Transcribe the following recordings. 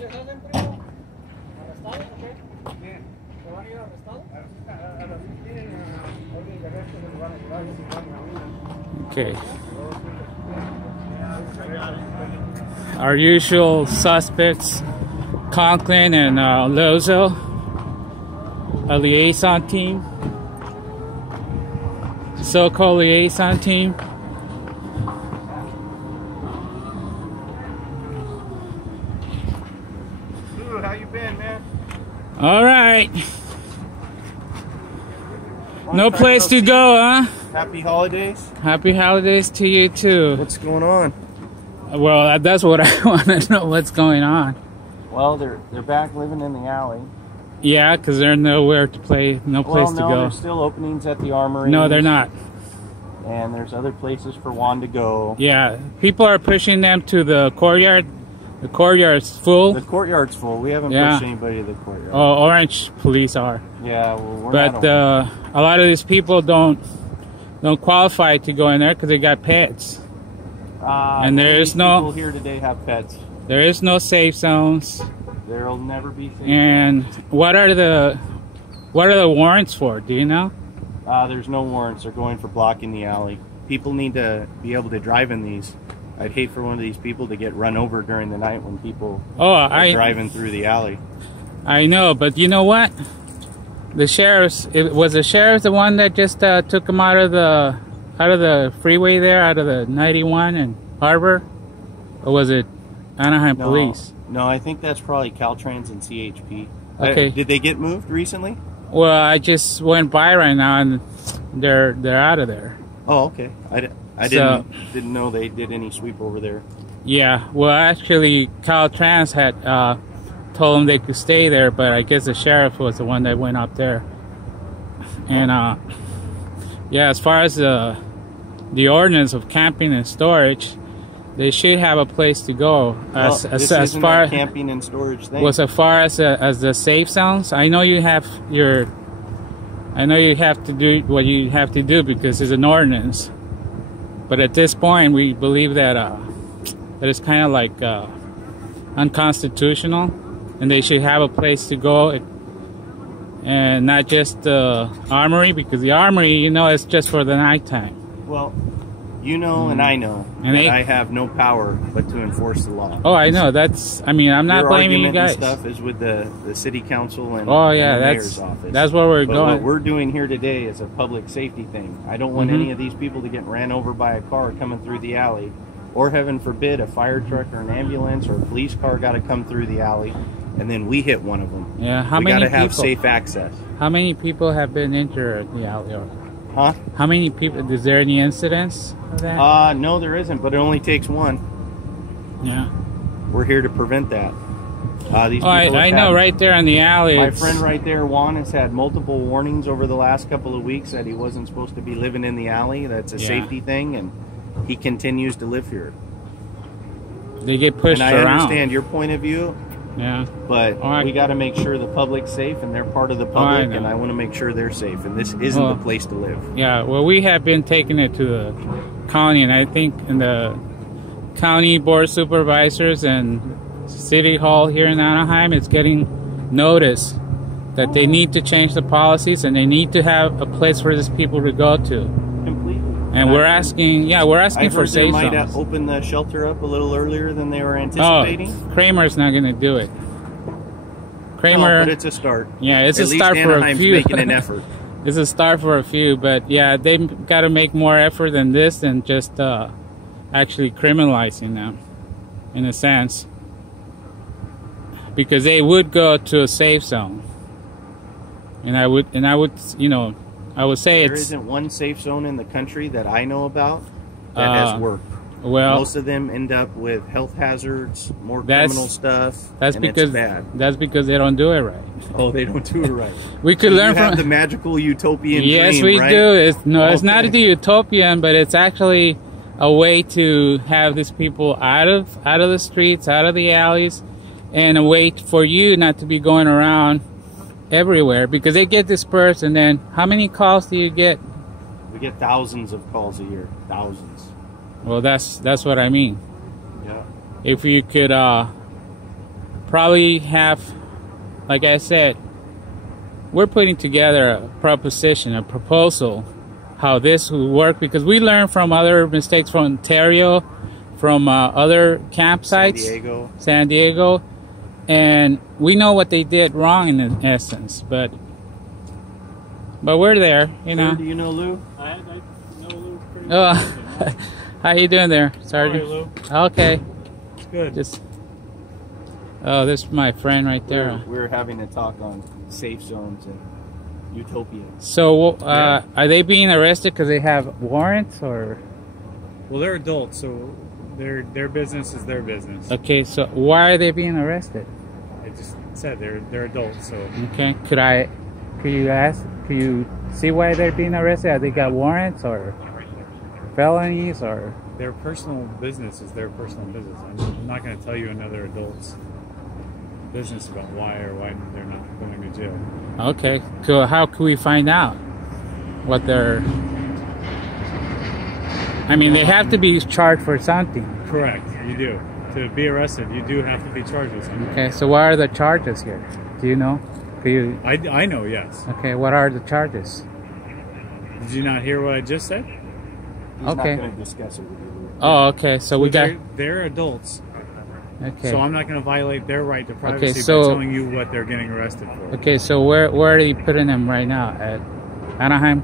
les hacen, primo? ¿Arrestados o qué? Bien. ¿Se van a ir arrestados? A los que quieren orden de arresto se los van a llevar, si van a Okay. Our usual suspects, Conklin and Lozo, a liaison team, so-called liaison team. Dude, how you been, man? All right. No place to go, huh? Happy holidays. Happy holidays to you too. What's going on? Well, that's what I want to know. What's going on? Well, they're back living in the alley. Yeah, because there's nowhere to play, no place to go. There's still openings at the armory. No, they're not. And there's other places for Juan to go. Yeah, people are pushing them to the courtyard. The courtyard's full. The courtyard's full. We haven't pushed anybody to the courtyard. Oh, Orange police are. Yeah, well, we're but not a lot of these people don't qualify to go in there because they got pets. And there is no people here today have pets. There is no safe zones. There'll never be safe and zones. What are the warrants for? Do you know? There's no warrants. They're going for blocking the alley. People need to be able to drive in these. I'd hate for one of these people to get run over during the night when people are driving through the alley. I know, but you know what? The sheriff's was the sheriff the one that just took him out of the freeway there, out of the 91 and Harbor, or was it Anaheim Police? No, I think that's probably Caltrans and CHP. Okay. Did they get moved recently? Well, I just went by right now and they're out of there. Oh, okay. I didn't know they did any sweep over there. Yeah, well, actually, Caltrans had told them they could stay there, but I guess the sheriff was the one that went up there. And yeah, as far as the ordinance of camping and storage, they should have a place to go. As far as camping and storage thing. Well, as far as the safe zones, I know you have to do what you have to do because it's an ordinance. But at this point, we believe that that it's kind of like unconstitutional, and they should have a place to go, and not just the armory, because the armory, you know, is just for the nighttime. Well, you know, and I know, and I have no power but to enforce the law. Oh, I know. That's. I mean, I'm not blaming you guys. And stuff is with the city council and, the mayor's office. That's where we're going. What we're doing here today is a public safety thing. I don't want any of these people to get ran over by a car coming through the alley, or heaven forbid, a fire truck or an ambulance or a police car got to come through the alley, and then we hit one of them. Yeah, we got to have safe access. How many people have been injured in the alley? Huh? How many people? Is there any incidents of that? No, there isn't, but it only takes one. Yeah. We're here to prevent that. These I know, right there in the alley. My friend right there, Juan, has had multiple warnings over the last couple of weeks that he wasn't supposed to be living in the alley. That's a safety thing, and he continues to live here. They get pushed around. And I understand your point of view. Yeah. But we got to make sure the public's safe, and they're part of the public, and I want to make sure they're safe. And this isn't the place to live. Yeah, well, we have been taking it to the county, and I think in the county board of supervisors and city hall here in Anaheim, it's getting notice that they need to change the policies, and they need to have a place for these people to go to. Completely. And we're asking, for safe zones. They might open the shelter up a little earlier than they were anticipating. Oh, Kramer's not going to do it. Kramer, but it's a start. Yeah, it's a start for a few. Making an effort. It's a start for a few, but yeah, they've got to make more effort than this, than just actually criminalizing them, in a sense, because they would go to a safe zone, and I would, you know, I would say there isn't one safe zone in the country that I know about that has worked. Well, most of them end up with health hazards, more criminal stuff. That's because it's bad. That's because they don't do it right. Oh, they don't do it right. We could learn from the magical utopian yes, dream, we right? do. It's not the utopian, but it's actually a way to have these people out of the streets, out of the alleys, and a way for you not to be going around everywhere, because they get dispersed. And then how many calls do you get? We get thousands of calls a year. Thousands. Well, that's what I mean. Yeah. If you could probably have, like I said, we're putting together a proposition, a proposal, how this will work, because we learned from other mistakes from Ontario, from other campsites, San Diego, and we know what they did wrong in essence, but we're there, you know. Do you know Lou? I know Lou pretty Oh, well. how you doing there, Sergeant? How are you, Lou? Okay. It's good. Just. Oh, this is my friend right there. We're having a talk on safe zones and utopia. So, are they being arrested because they have warrants, or? Well, they're adults, so their business is their business. Okay, so why are they being arrested? I just said they're adults, so. Okay, could you see why they're being arrested? Have they got warrants or felonies or? Their personal business is their personal business. I'm not going to tell you another adult's business about why they're not going to jail. Okay, so how can we find out what they're? I mean, they have to be charged for something. Correct, you do. To be arrested, you do have to be charged with something. Okay, so what are the charges here? Do you know? Could you? I know, yes. Okay, what are the charges? Did you not hear what I just said? He's Okay. not going to discuss it with you. Oh, okay, so we got. They're adults, Okay. so I'm not going to violate their right to privacy so- by telling you what they're getting arrested for. Okay, so where are you putting them right now? At Anaheim?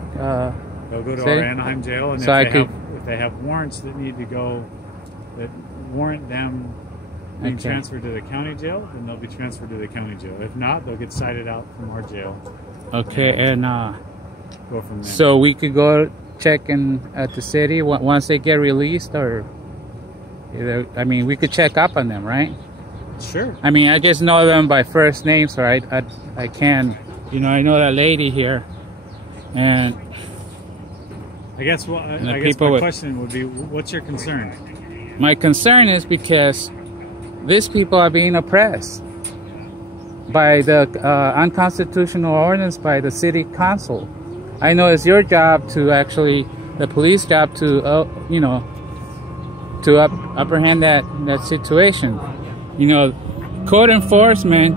They'll go to City? our Anaheim jail, and So I if they have warrants that need to go, that warrant them being Okay. transferred to the county jail, then they'll be transferred to the county jail. If not, they'll get cited out from our jail. Okay, and Go from there. so we could go check in at the city once they get released, or either, I mean, we could check up on them, right? Sure. I mean, I just know them by first name, so I can, you know, I know that lady here, and I guess the my people with- question would be, what's your concern? my concern is because these people are being oppressed by the unconstitutional ordinance by the city council. I know it's your job to actually, the police job to, you know, to apprehend that situation. You know, code enforcement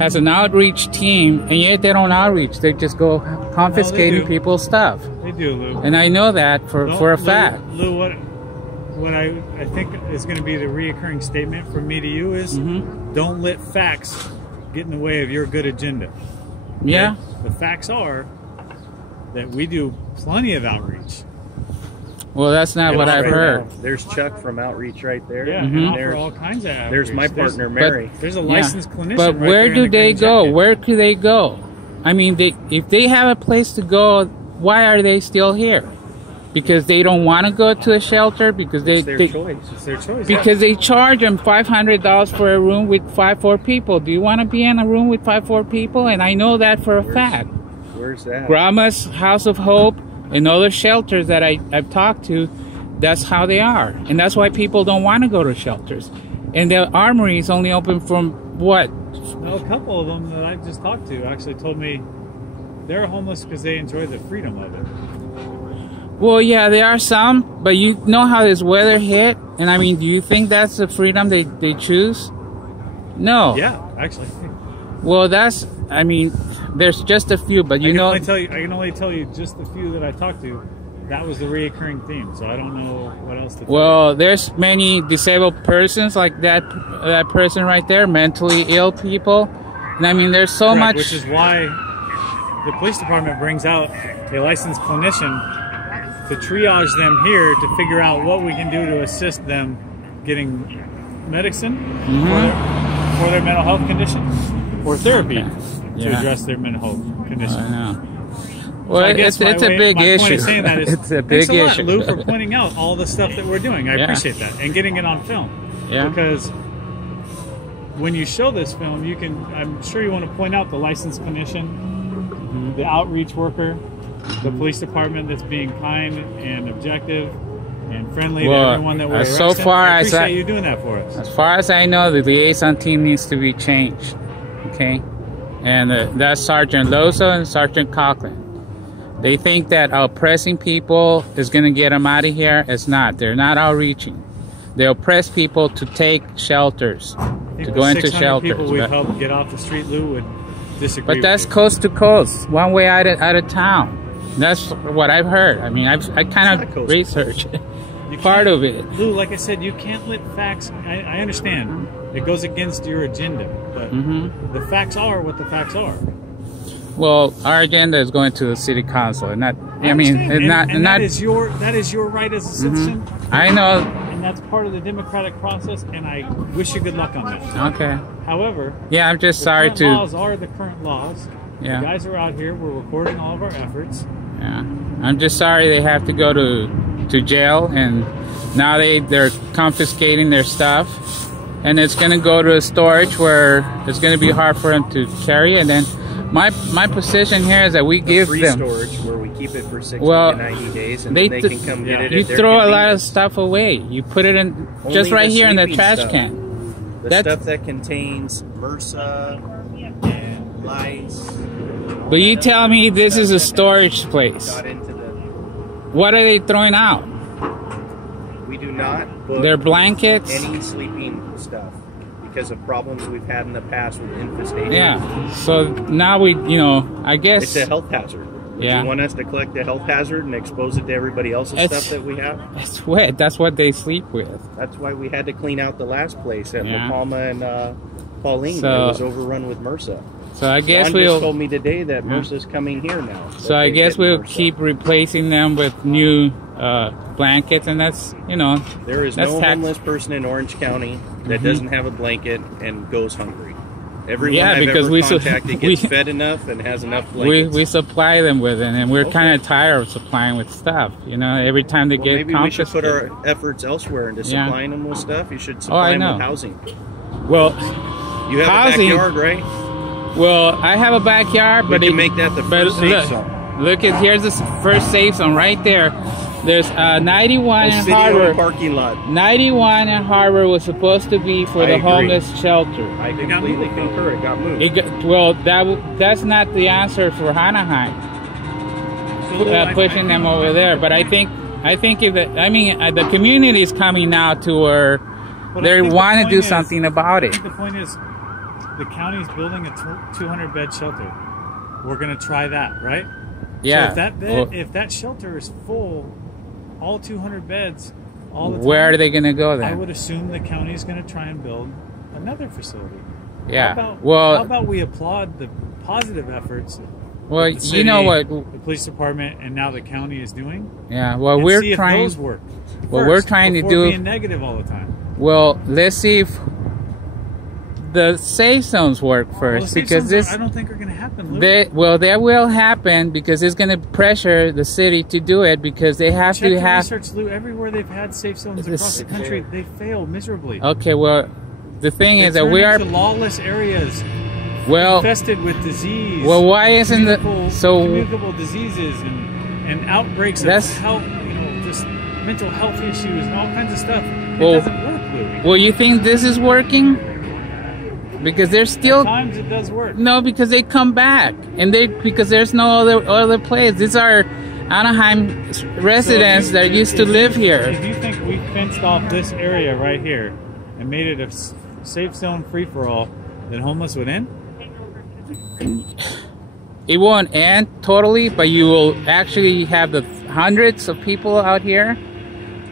has an outreach team, and yet they don't outreach. They just go confiscating do. people's stuff. They do, Lou. And I know that for a fact. Lou, what I think is going to be the reoccurring statement from me to you is, don't let facts get in the way of your good agenda. Okay? Yeah. The facts are that we do plenty of outreach. Well, that's not what I've heard. There's Chuck from Outreach right there. Yeah, Mhm. and offer There's, all kinds of outreach. there's my partner, Mary. There's a licensed clinician. But right where there in do the they green go? jacket. Where could they go? I mean, if they have a place to go, why are they still here? Because they don't want to go to a shelter? Because It's their choice. It's their choice. because they charge them $500 for a room with 5-4 people. Do you want to be in a room with 5-4 people? And I know that for a fact. Where's that? Grandma's House of Hope and other shelters that I've talked to, that's how they are. And that's why people don't want to go to shelters. And the armory is only open from what? Well, a couple of them that I just talked to actually told me they're homeless because they enjoy the freedom of it. Well, yeah, there are some, but you know how this weather hit? And I mean, do you think that's the freedom they choose? No. Yeah, actually. Well, that's, I mean, there's just a few, but you know. I can only tell you just the few that I talked to. That was the reoccurring theme, so I don't know what else to tell you. Well, there's many disabled persons like that person right there, mentally ill people. And I mean, there's so Correct, much. which is why the police department brings out a licensed clinician to triage them here to figure out what we can do to assist them getting medicine for their mental health condition or therapy to address their mental health condition. I know. Well, So I guess it's a big my issue. point of saying that is, It's a big thanks a lot, issue. Lou, for pointing out all the stuff that we're doing. I Yeah. appreciate that, and getting it on film. Yeah. Because when you show this film, you can. I'm sure you want to point out the licensed clinician, the outreach worker, the police department that's being kind and objective and friendly Well, to everyone that we're so arresting. far I as appreciate you doing that for us. As far as I know, the liaison team needs to be changed. Okay? And that's Sergeant Lozo and Sergeant Cochran. They think that oppressing people is going to get them out of here. It's not. They're not outreaching. They oppress people to take shelters. to go into 600 shelters. people we've helped get off the street, Lou, would disagree. But that's with you. coast to coast, one way out of town. That's what I've heard. I mean, I kind of researched part of it. Lou, like I said, you can't let facts. I understand it goes against your agenda, but the facts are what the facts are. Well, our agenda is going to the city council, and not. I mean, and not. That is your right as a citizen. I know. And that's part of the democratic process, and I wish you good luck on that. Okay. However, yeah, I'm just sorry current to. laws are the current laws. Yeah. The guys are out here. We're recording all of our efforts. Yeah. I'm just sorry they have to go to jail, and now they're confiscating their stuff, and it's going to go to a storage where it's going to be hard for them to carry. And then my position here is that we give free them storage where we keep it for 60 to 90 days, and then they can come get it. You at their throw a lot of convenience. stuff away. You put it in Only just right here in the sleeping trash stuff. can. The stuff that contains MRSA and lice. But you tell me this is a storage place. Got into the, What are they throwing out? we do not book Their blankets? any sleeping stuff because of problems we've had in the past with infestation. Yeah. So now I guess. It's a health hazard. Yeah. You want us to collect the health hazard and expose it to everybody else's stuff that we have? It's wet. That's what they sleep with. That's why we had to clean out the last place at La Palma and Pauline. So- it was overrun with MRSA. So I guess John just told me today that MRSA's coming here now. So I guess we'll keep replacing them with new blankets, and that's There is that's no homeless person in Orange County that doesn't have a blanket and goes hungry. Everyone I've because ever contacted gets fed enough and has enough blankets. we supply them with it, and we're kind of tired of supplying with stuff. Every time they get maybe we should put confiscated. our efforts elsewhere into supplying them with stuff. You should supply I them know. with housing. Well, You have housing, a backyard, right? Well, I have a backyard, but we can make that the first safe zone. Look at here's the first safe zone right there. There's 91 in Harbor. Parking lot. 91 in Harbor was supposed to be for the homeless shelter. I completely concur. It got moved. That's not the answer for Anaheim. Pushing them over there, but I think if the community is coming now to where they want to do something about it. I think the point is, the county's building a 200-bed shelter. We're going to try that, right? Yeah. So if that shelter is full, all 200 beds, all the time, where are they going to go then? I would assume the county is going to try and build another facility. Yeah. How about we applaud the positive efforts? Well, the city, you know what the police department and now the county is doing. Yeah. Well, and we're see trying. If those work What we're trying to do. Being negative all the time. Well, let's see if the safe zones work first, because this. I don't think are going to happen. Lou. That will happen because it's going to pressure the city to do it, because they have Check to the have. research, Lou. Everywhere they've had safe zones across the country, they fail miserably. Okay, well, the thing is that we are lawless areas. Well, infested with disease. Well, why isn't communicable diseases and outbreaks of health, just mental health issues and all kinds of stuff? It doesn't work, Louis. Well, you think this is working? Because there's still at times it does work. No, because they come back, and because there's no other place. These are Anaheim residents that used to live here. If you think we fenced off this area right here and made it a safe zone free for all, then homeless would end. It won't end totally, but you will actually have the hundreds of people out here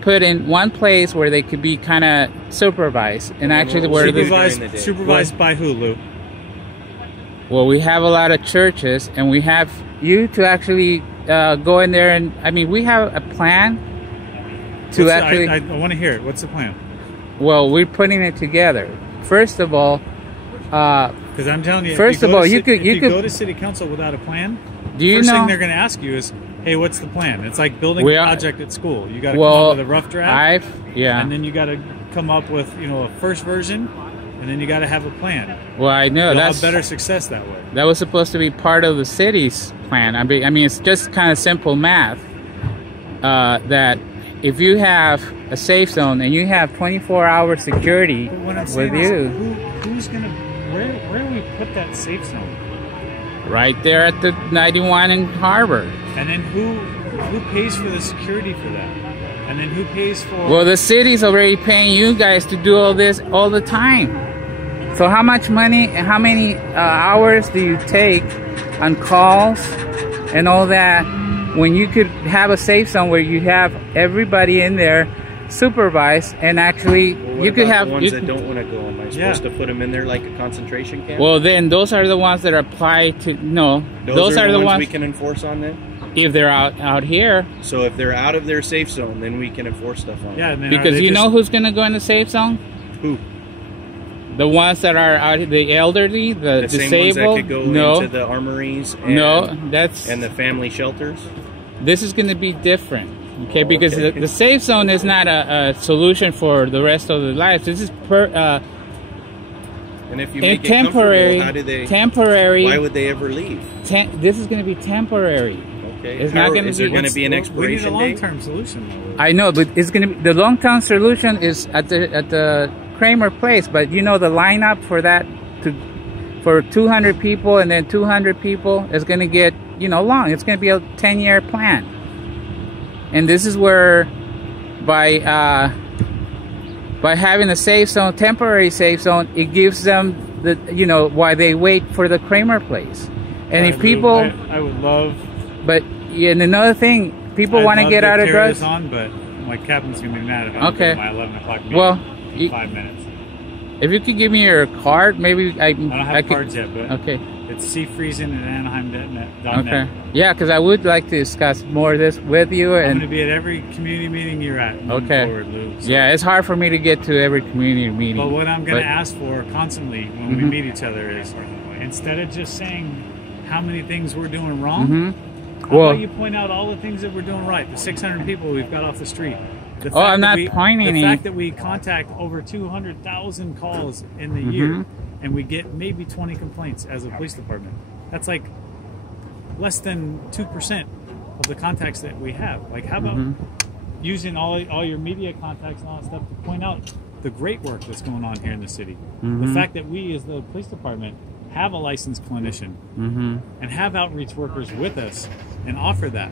put in one place where they could be kind of supervised, and actually supervised by who, Lou? Well, we have a lot of churches, and we have you to actually go in there, and we have a plan to actually. I want to hear it. What's the plan? Well, we're putting it together. First of all, because I'm telling you, first of all, you could go to city council without a plan. First thing they're going to ask you is, "Hey, what's the plan?" It's like building a project at school. You got to come up with a rough draft, and then you got to come up with a first version, and then you got to have a plan. Well, I know you'll have better success that way. That was supposed to be part of the city's plan. I mean, it's just kind of simple math. That if you have a safe zone and you have 24-hour security with you, who's gonna? Where do we put that safe zone? Right there at the 91 in Harbor. And then who pays for the security for that? And then who pays for? Well, the city's already paying you guys to do all this all the time. So how much money and how many hours do you take on calls and all that when you could have a safe zone where you have everybody in there supervised and actually you could have the ones that don't want to go? Am I supposed to put them in there like a concentration camp? Well, then those are the ones that apply to those are the ones we can enforce on them if they're out here. So if they're out of their safe zone, then we can enforce stuff on them. Because you know who's going to go in the safe zone? Who? The ones that are out, the elderly, the disabled. Same ones that could go into the armories and, and the family shelters? This is going to be different, okay? Because the safe zone is not a solution for the rest of their lives. This is and if you make it temporary, how do they, temporary. Why would they ever leave? This is going to be temporary. Okay. It's not going to be. Is there going to be an expiration date? We need a long-term solution. I know, but it's going to be the long-term solution is at the Kramer place. But you know the lineup for that for 200 people and then 200 people is going to get long. It's going to be a 10-year plan, and this is where by having a safe zone, temporary safe zone, it gives them the why they wait for the Kramer place. And if people, I would love. But and another thing, people want to get out of drugs. On, but my captain's gonna be mad if I don't get my 11 o'clock meeting. Well, in 5 minutes. If you could give me your card, maybe I don't have cards yet, but okay. It's cfreezing at anaheim.net. Okay. Yeah, because I would like to discuss more of this with you. I'm going to be at every community meeting you're at. Okay. Forward, Lou, so. Yeah, it's hard for me to get to every community meeting. But what I'm going to ask for constantly when we meet each other is, instead of just saying how many things we're doing wrong, how about you point out all the things that we're doing right? The 600 people we've got off the street. I'm not pointing. The fact that we contact over 200,000 calls in the year, and we get maybe 20 complaints as a police department. That's like less than 2% of the contacts that we have. Like, how about using all your media contacts and all that stuff to point out the great work that's going on here in the city? The fact that we, as the police department, have a licensed clinician and have outreach workers with us and offer that.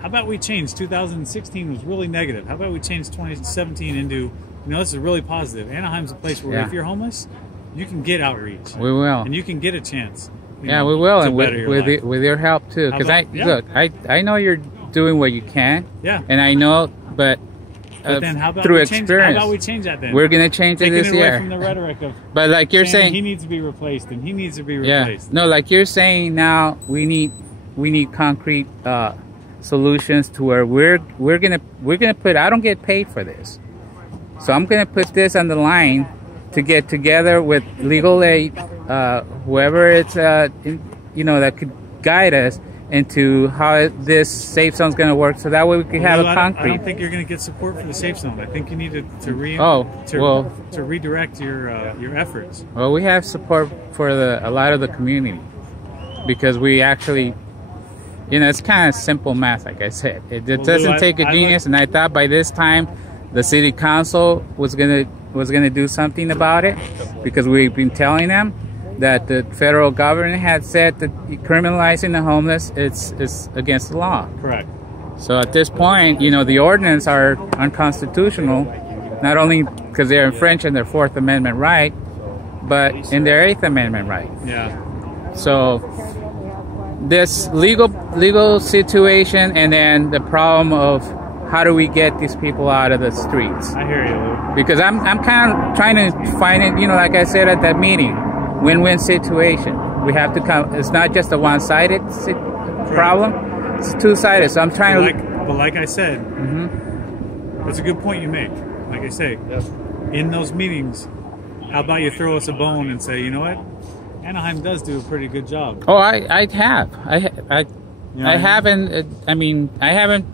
How about we change 2016 was really negative. How about we change 2017 into, this is really positive. Anaheim's a place where if you're homeless, you can get outreach. We will. And you can get a chance. We will, and with your help too. Because I know you're doing what you can. Yeah. And I know, but then how about through experience, how about we change that then? We're going to change it this year. Away from the rhetoric of, but like you're saying, he needs to be replaced and he needs to be replaced. No, like you're saying now, we need concrete solutions to where we're gonna put. I don't get paid for this, so I'm gonna put this on the line to get together with legal aid, whoever it's that could guide us into how this safe zone is going to work, so that way we can have a concrete. I don't think you're going to get support for the safe zone. I think you need to redirect your efforts. Well, we have support for a lot of the community, because we actually, it's kind of simple math, like I said. It doesn't take a genius, and I thought by this time the city council was gonna do something about it, because we've been telling them that the federal government had said that criminalizing the homeless is against the law. Correct. So at this point, the ordinance are unconstitutional, not only because they're infringing their Fourth Amendment right, but in their Eighth Amendment right. Yeah. So this legal situation, and then the problem of how do we get these people out of the streets. I hear you, Lou. Because I'm kind of trying to find it, like I said at that meeting, win-win situation. We have to come. It's not just a one-sided problem. It's two-sided. So I'm trying to. But like I said, that's a good point you make. Like I say, in those meetings, how about you throw us a bone and say, you know what, Anaheim does do a pretty good job. Oh, I have. I haven't. I mean, I haven't.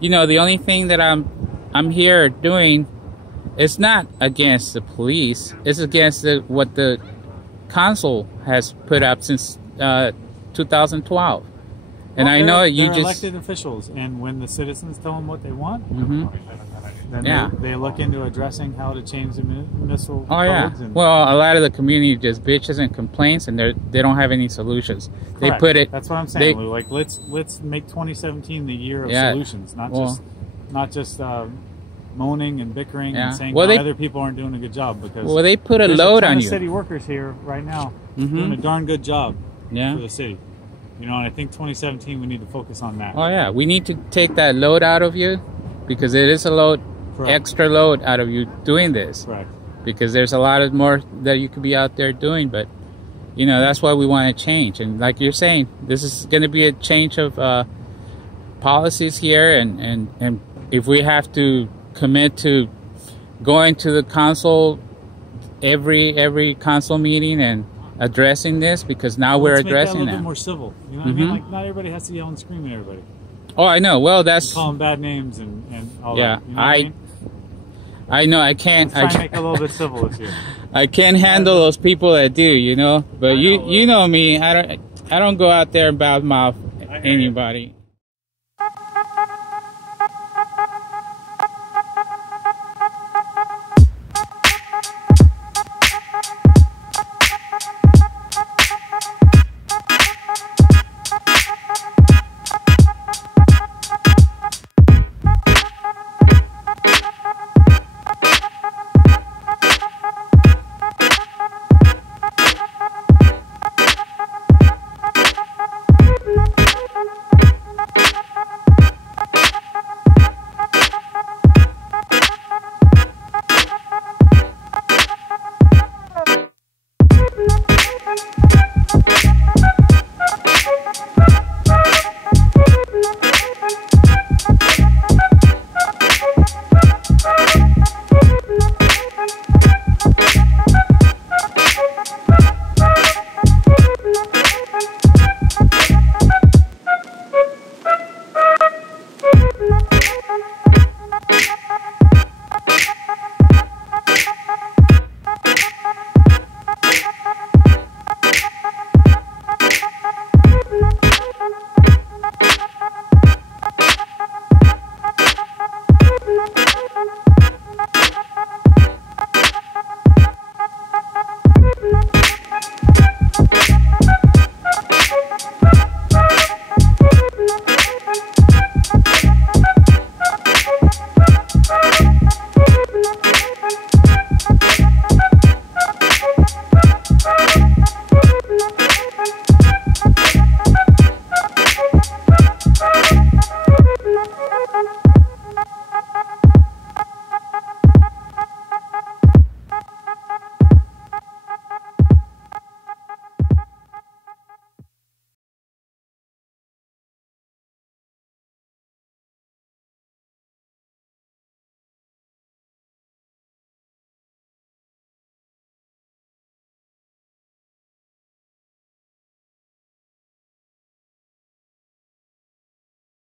The only thing that I'm here doing, it's not against the police. It's against what the council has put up since 2012. And I know they're elected officials, and when the citizens tell them what they want, then they look into addressing how to change the municipal codes. And well, a lot of the community just bitches and complains, and they don't have any solutions. Correct. They put it. That's what I'm saying, Lou. Like let's make 2017 the year of solutions, not just moaning and bickering Yeah. and saying Well, why they- other people aren't doing a good job, because Well, they put a there's load ton on of you. city workers here right now Mhm. doing a darn good job Yeah. for the city. You know, and I think 2017 we need to focus on that. Oh yeah, we need to take that load out of you, because it is a load, Correct. extra load out of you doing this. Correct. Because there's a lot of more that you could be out there doing, but you know, that's why we want to change. And like you're saying, this is going to be a change of policies here, and if we have to commit to going to the council every council meeting and addressing this, because now we're Let's make that a addressing little that. bit more civil. You know what I mean? Mhm. Like, not everybody has to yell and scream at everybody. Oh, I know. Well, that's Call them bad names and all yeah. that. You know what I mean? I know I can't. Let's try and make it a little bit civil this year. I can't handle those people that do, you know. But you know me. I don't go out there and badmouth I hear you. anybody.